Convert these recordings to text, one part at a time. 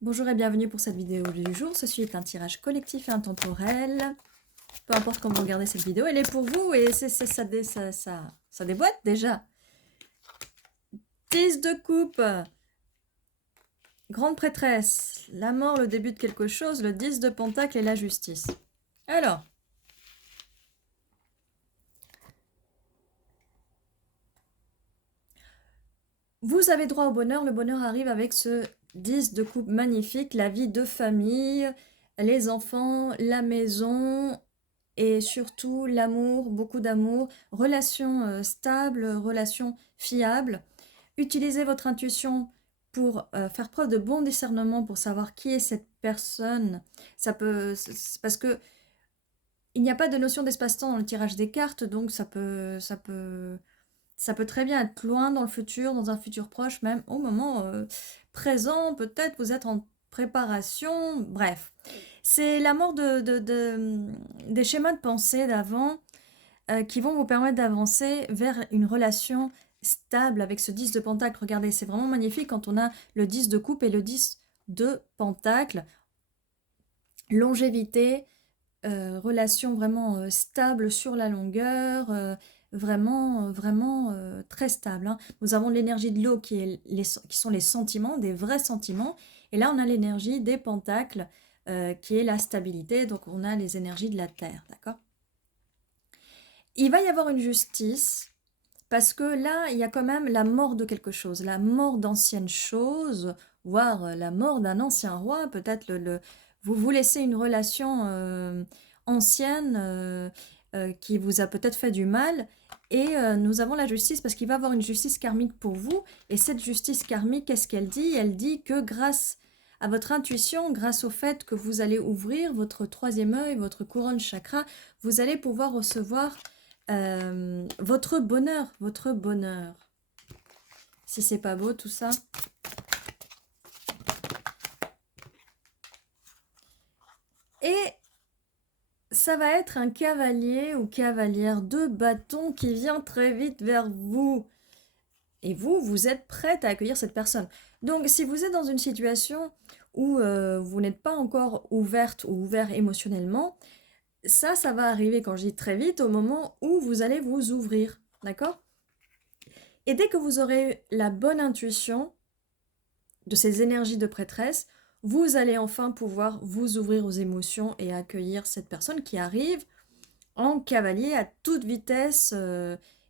Bonjour et bienvenue pour cette vidéo du jour. Ceci est un tirage collectif et intemporel. Peu importe quand vous regardez cette vidéo, elle est pour vous et ça déboîte déjà. 10 de coupe, grande prêtresse, la mort, le début de quelque chose, le 10 de pentacle et la justice. Alors, vous avez droit au bonheur. Le bonheur arrive avec ce 10 de coupe magnifique, la vie de famille, les enfants, la maison, et surtout l'amour, beaucoup d'amour, relations stables, relations fiables. Utilisez votre intuition pour faire preuve de bon discernement pour savoir qui est cette personne. Ça peut, parce que il n'y a pas de notion d'espace-temps dans le tirage des cartes, donc ça peut très bien être loin dans le futur, dans un futur proche, même au moment présent, peut-être vous êtes en préparation, bref. C'est la mort des schémas de pensée d'avant qui vont vous permettre d'avancer vers une relation stable avec ce 10 de pentacle. Regardez, c'est vraiment magnifique quand on a le 10 de coupe et le 10 de pentacle. Longévité, relation vraiment stable sur la longueur, vraiment très stable. Hein. Nous avons l'énergie de l'eau qui sont les sentiments, des vrais sentiments. Et là, on a l'énergie des pentacles qui est la stabilité. Donc, on a les énergies de la terre. D'accord ? Il va y avoir une justice parce que là, il y a quand même la mort de quelque chose, la mort d'anciennes choses, voire la mort d'un ancien roi. Peut-être vous laissez une relation ancienne qui vous a peut-être fait du mal. Et nous avons la justice parce qu'il va y avoir une justice karmique pour vous. Et cette justice karmique, qu'est-ce qu'elle dit? Elle dit que grâce à votre intuition, grâce au fait que vous allez ouvrir votre troisième œil, votre couronne chakra, vous allez pouvoir recevoir votre bonheur, votre bonheur. Si c'est pas beau tout ça. Et ça va être un cavalier ou cavalière de bâton qui vient très vite vers vous. Et vous, vous êtes prête à accueillir cette personne. Donc si vous êtes dans une situation où vous n'êtes pas encore ouverte ou ouvert émotionnellement, ça va arriver quand je dis très vite au moment où vous allez vous ouvrir. D'accord ? Et dès que vous aurez la bonne intuition de ces énergies de prêtresse, vous allez enfin pouvoir vous ouvrir aux émotions et accueillir cette personne qui arrive en cavalier à toute vitesse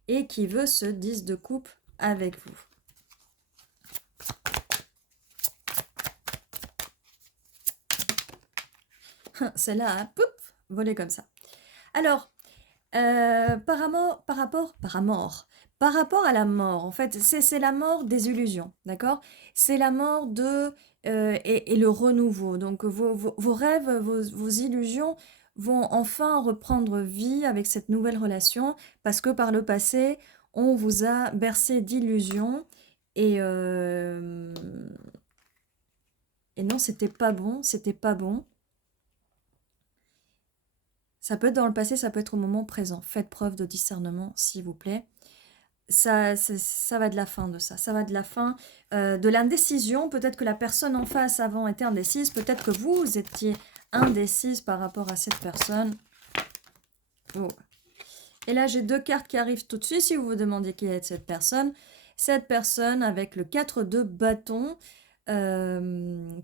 et qui veut ce 10 de coupe avec vous. Celle-là a volé comme ça. Alors, par rapport à la mort, en fait, c'est la mort des illusions, d'accord? C'est la mort et le renouveau. Donc, vos rêves, vos illusions vont enfin reprendre vie avec cette nouvelle relation parce que par le passé, on vous a bercé d'illusions et non, c'était pas bon, c'était pas bon. Ça peut être dans le passé, ça peut être au moment présent. Faites preuve de discernement, s'il vous plaît. Ça va de la fin de ça. Ça va de la fin de l'indécision. Peut-être que la personne en face avant était indécise. Peut-être que vous étiez indécise par rapport à cette personne. Oh. Et là, j'ai deux cartes qui arrivent tout de suite. Si vous vous demandez qui est cette personne avec le 4 de bâton,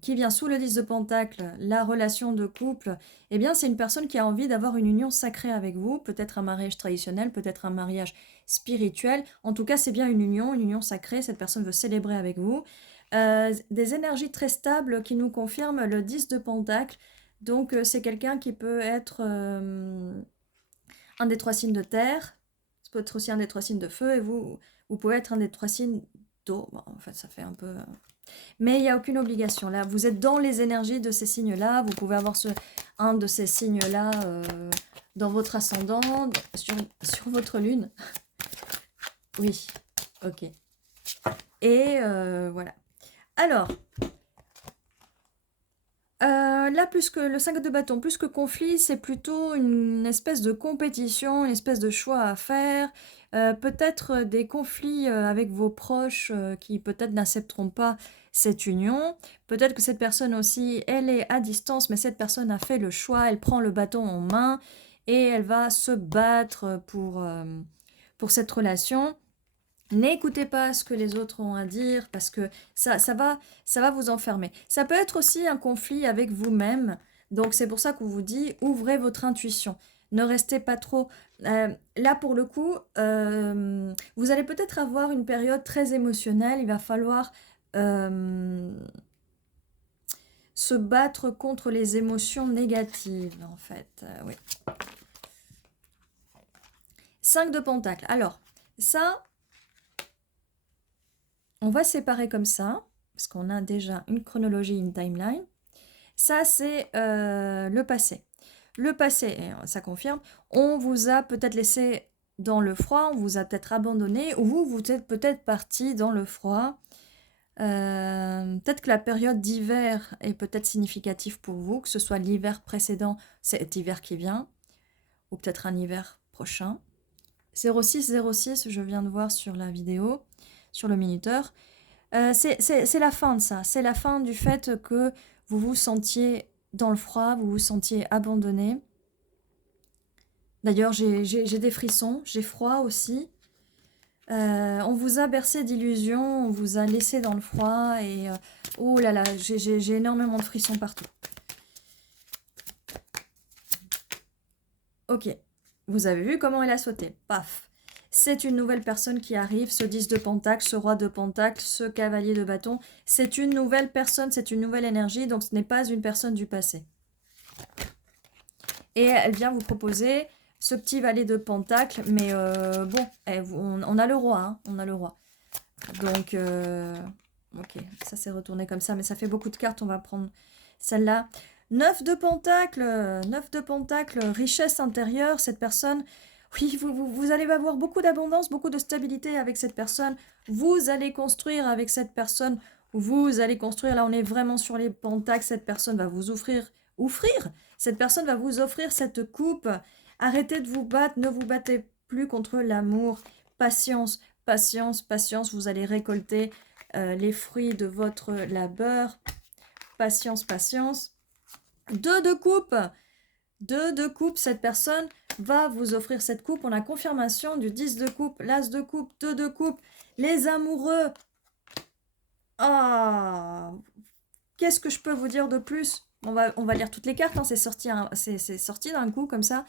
qui vient sous le 10 de pentacle, la relation de couple, eh bien c'est une personne qui a envie d'avoir une union sacrée avec vous, peut-être un mariage traditionnel, peut-être un mariage spirituel, en tout cas c'est bien une union sacrée, cette personne veut célébrer avec vous. Des énergies très stables qui nous confirment le 10 de pentacle, donc c'est quelqu'un qui peut être un des trois signes de terre, ça peut être aussi un des trois signes de feu, et vous pouvez être un des trois signes d'eau, bon, en fait ça fait un peu... Mais il n'y a aucune obligation. Là, vous êtes dans les énergies de ces signes-là. Vous pouvez avoir un de ces signes-là dans votre ascendant, sur votre lune. Oui, ok. Et voilà. Alors, Là, plus que le 5 de bâton, plus que conflit, c'est plutôt une espèce de compétition, une espèce de choix à faire. Peut-être des conflits avec vos proches qui peut-être n'accepteront pas cette union. Peut-être que cette personne aussi, elle est à distance, mais cette personne a fait le choix, elle prend le bâton en main et elle va se battre pour cette relation. N'écoutez pas ce que les autres ont à dire parce que ça va vous enfermer. Ça peut être aussi un conflit avec vous-même. Donc c'est pour ça qu'on vous dit, ouvrez votre intuition. Ne restez pas trop... là pour le coup, vous allez peut-être avoir une période très émotionnelle. Il va falloir se battre contre les émotions négatives en fait. Oui. 5 de Pentacle. Alors, ça... On va séparer comme ça, parce qu'on a déjà une chronologie, une timeline. Ça, c'est le passé. Le passé, et ça confirme, on vous a peut-être laissé dans le froid, on vous a peut-être abandonné, ou vous êtes peut-être parti dans le froid. Peut-être que la période d'hiver est peut-être significative pour vous, que ce soit l'hiver précédent, cet hiver qui vient, ou peut-être un hiver prochain. 0606, je viens de voir sur la vidéo, sur le minuteur. C'est la fin de ça, c'est la fin du fait que vous vous sentiez dans le froid, vous vous sentiez abandonné. D'ailleurs, j'ai des frissons, j'ai froid aussi. On vous a bercé d'illusions, on vous a laissé dans le froid et oh là là, j'ai énormément de frissons partout. Ok, vous avez vu comment elle a sauté, paf. C'est une nouvelle personne qui arrive, ce 10 de Pentacle, ce roi de Pentacle, ce cavalier de bâton. C'est une nouvelle personne, c'est une nouvelle énergie, donc ce n'est pas une personne du passé. Et elle vient vous proposer ce petit valet de Pentacle, mais bon, on a le roi, hein, on a le roi. Donc, ok, ça s'est retourné comme ça, mais ça fait beaucoup de cartes, on va prendre celle-là. 9 de Pentacle, 9 de Pentacle, richesse intérieure, cette personne... Oui, vous allez avoir beaucoup d'abondance, beaucoup de stabilité avec cette personne. Vous allez construire avec cette personne. Vous allez construire. Là, on est vraiment sur les pentacles. Cette personne va vous offrir. Cette personne va vous offrir cette coupe. Arrêtez de vous battre. Ne vous battez plus contre l'amour. Patience, patience, patience. Vous allez récolter les fruits de votre labeur. Patience, patience. 2 de coupe. 2 de coupe, cette personne va vous offrir cette coupe. On a confirmation du 10 de coupe, l'as de coupe, 2 de coupe, les amoureux. Ah, qu'est-ce que je peux vous dire de plus? On va lire toutes les cartes, hein. C'est sorti d'un coup comme ça.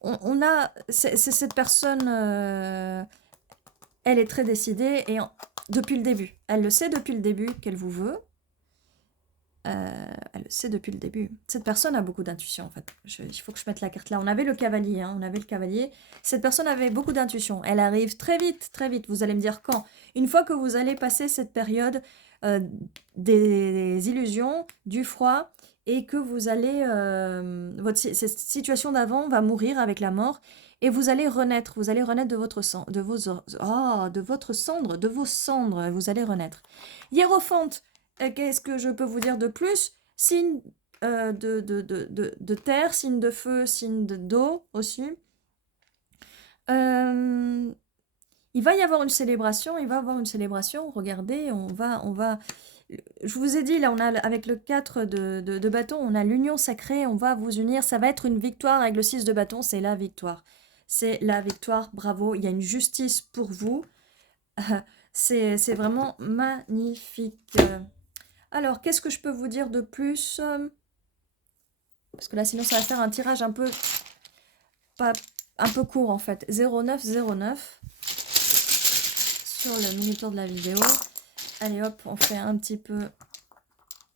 On a cette personne, elle est très décidée et depuis le début. Elle le sait depuis le début qu'elle vous veut. Elle le sait depuis le début. Cette personne a beaucoup d'intuition, en fait. Il faut que je mette la carte là. On avait le cavalier, hein, on avait le cavalier. Cette personne avait beaucoup d'intuition. Elle arrive très vite, très vite. Vous allez me dire quand. Une fois que vous allez passer cette période des illusions, du froid, et que vous allez... cette situation d'avant va mourir avec la mort, et vous allez renaître. Vous allez renaître de votre sang, de votre cendre, de vos cendres. Vous allez renaître. Hiérophante. Qu'est-ce que je peux vous dire de plus? Signe de terre, signe de feu, signe d'eau aussi. Il va y avoir une célébration, regardez, on va... Je vous ai dit, là, on a avec le 4 de bâton, on a l'union sacrée, on va vous unir, ça va être une victoire avec le 6 de bâton, c'est la victoire. C'est la victoire, bravo, il y a une justice pour vous. C'est vraiment magnifique. Alors, qu'est-ce que je peux vous dire de plus? Parce que là, sinon, ça va faire un tirage un peu court, en fait. 0909 sur le minuteur de la vidéo. Allez, hop, on fait un petit peu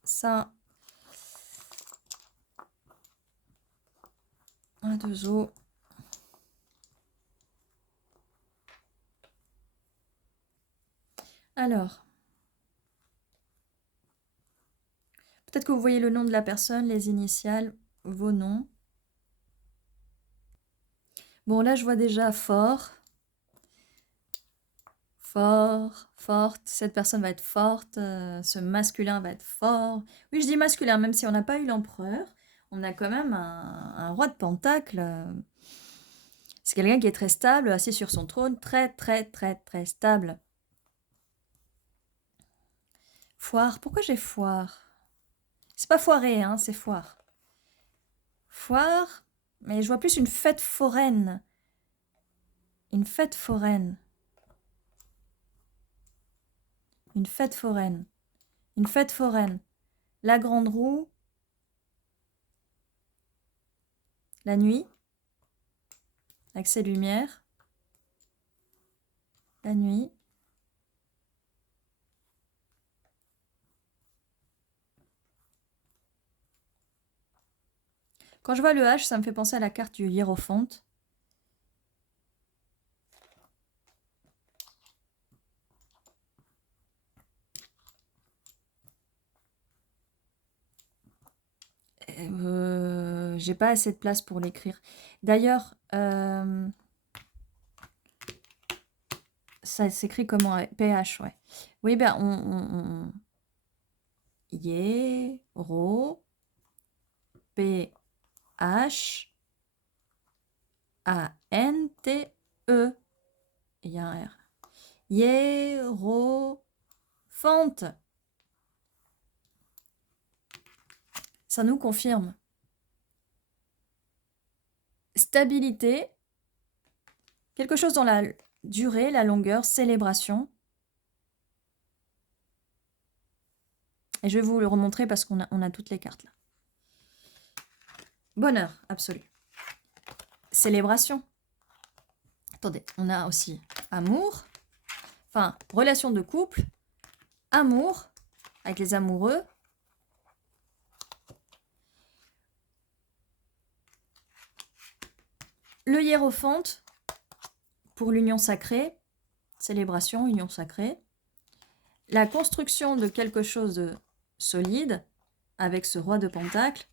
ça. Un, deux os. Alors... Peut-être que vous voyez le nom de la personne, les initiales, vos noms. Bon, là, je vois déjà fort. Fort, forte, cette personne va être forte, ce masculin va être fort. Oui, je dis masculin, même si on n'a pas eu l'empereur, on a quand même un roi de pentacle. C'est quelqu'un qui est très stable, assis sur son trône, très très très très stable. Foire, pourquoi j'ai foire? C'est pas foiré, hein, c'est foire. Foire, mais je vois plus une fête foraine. Une fête foraine. Une fête foraine. Une fête foraine. La grande roue. La nuit. Avec ses lumières. La nuit. Quand je vois le H, ça me fait penser à la carte du hiérophante. J'ai pas assez de place pour l'écrire. D'ailleurs, ça s'écrit comment? PH, ouais. Oui, ben Hiéro, P-H, A-N-T-E. Il y a un R. Hiérophante. Ça nous confirme. Stabilité. Quelque chose dans la durée, la longueur, célébration. Et je vais vous le remontrer parce qu'on a toutes les cartes là. Bonheur absolu. Célébration. Attendez, on a aussi amour. Enfin, relation de couple. Amour, avec les amoureux. Le hiérophante, pour l'union sacrée. Célébration, union sacrée. La construction de quelque chose de solide, avec ce roi de pentacle.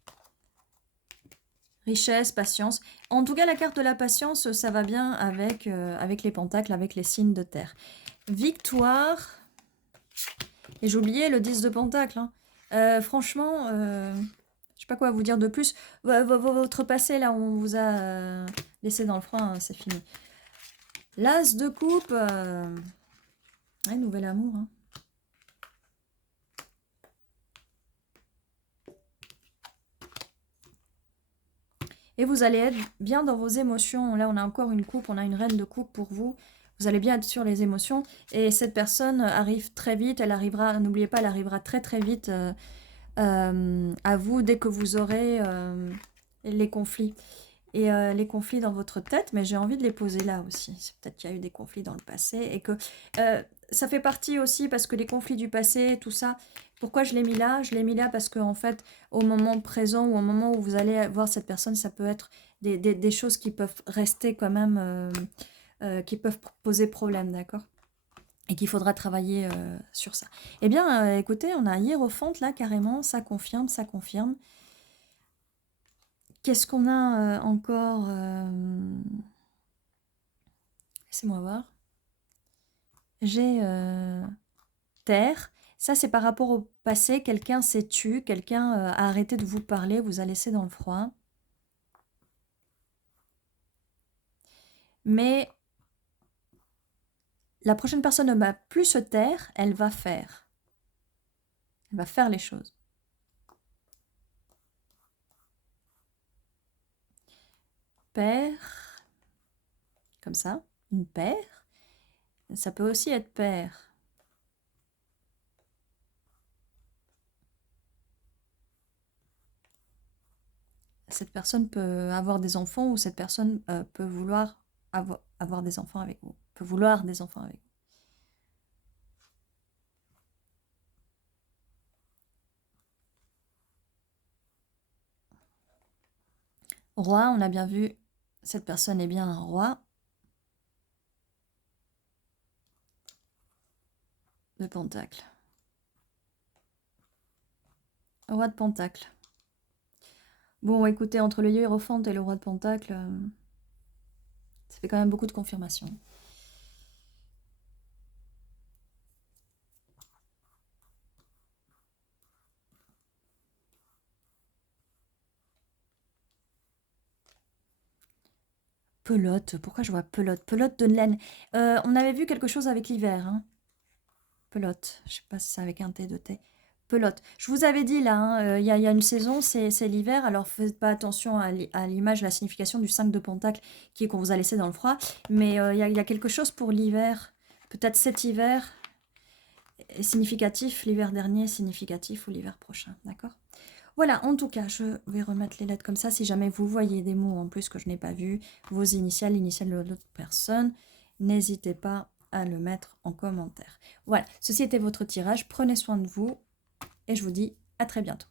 Richesse, patience. En tout cas, la carte de la patience, ça va bien avec, avec les pentacles, avec les signes de terre. Victoire. Et j'ai oublié le 10 de pentacle. Hein. Franchement, je sais pas quoi vous dire de plus. Votre passé, là, on vous a laissé dans le froid, hein, c'est fini. L'as de coupe. Ouais, nouvel amour. Hein. Et vous allez être bien dans vos émotions. Là, on a encore une coupe, on a une reine de coupe pour vous. Vous allez bien être sur les émotions. Et cette personne arrive très vite. Elle arrivera, n'oubliez pas, elle arrivera très très vite à vous dès que vous aurez les conflits. Et les conflits dans votre tête, mais j'ai envie de les poser là aussi. C'est peut-être qu'il y a eu des conflits dans le passé et que ça fait partie aussi parce que les conflits du passé, tout ça, pourquoi je l'ai mis là? Je l'ai mis là parce que en fait, au moment présent ou au moment où vous allez voir cette personne, ça peut être des choses qui peuvent rester quand même, qui peuvent poser problème, d'accord? Et qu'il faudra travailler sur ça. Eh bien, écoutez, on a hiérophante là, carrément, ça confirme, ça confirme. Qu'est-ce qu'on a encore laissez-moi voir. J'ai terre. Ça, c'est par rapport au passé. Quelqu'un s'est tu, quelqu'un a arrêté de vous parler, vous a laissé dans le froid. Mais la prochaine personne ne va plus se taire, elle va faire. Elle va faire les choses. Père, comme ça, une paire. Ça peut aussi être père. Cette personne peut avoir des enfants ou cette personne peut vouloir avoir des enfants avec vous. Peut vouloir des enfants avec vous. Roi, on a bien vu, cette personne est bien un roi. De pentacle. Roi de pentacle. Bon, écoutez, entre le hiérophante et le roi de pentacle, ça fait quand même beaucoup de confirmations. pelote. Pourquoi je vois pelote? Pelote de laine. On avait vu quelque chose avec l'hiver. Hein. Pelote. Je sais pas si c'est avec un T, de T. Pelote. Je vous avais dit là, hein, il y a une saison, c'est l'hiver. Alors faites pas attention à l'image, la signification du 5 de Pentacle qui est qu'on vous a laissé dans le froid. Mais il y a quelque chose pour l'hiver. Peut-être cet hiver est significatif, l'hiver dernier est significatif ou l'hiver prochain. D'accord? Voilà, en tout cas, je vais remettre les lettres comme ça. Si jamais vous voyez des mots en plus que je n'ai pas vus, vos initiales, l'initiale de l'autre personne, n'hésitez pas à le mettre en commentaire. Voilà, ceci était votre tirage. Prenez soin de vous et je vous dis à très bientôt.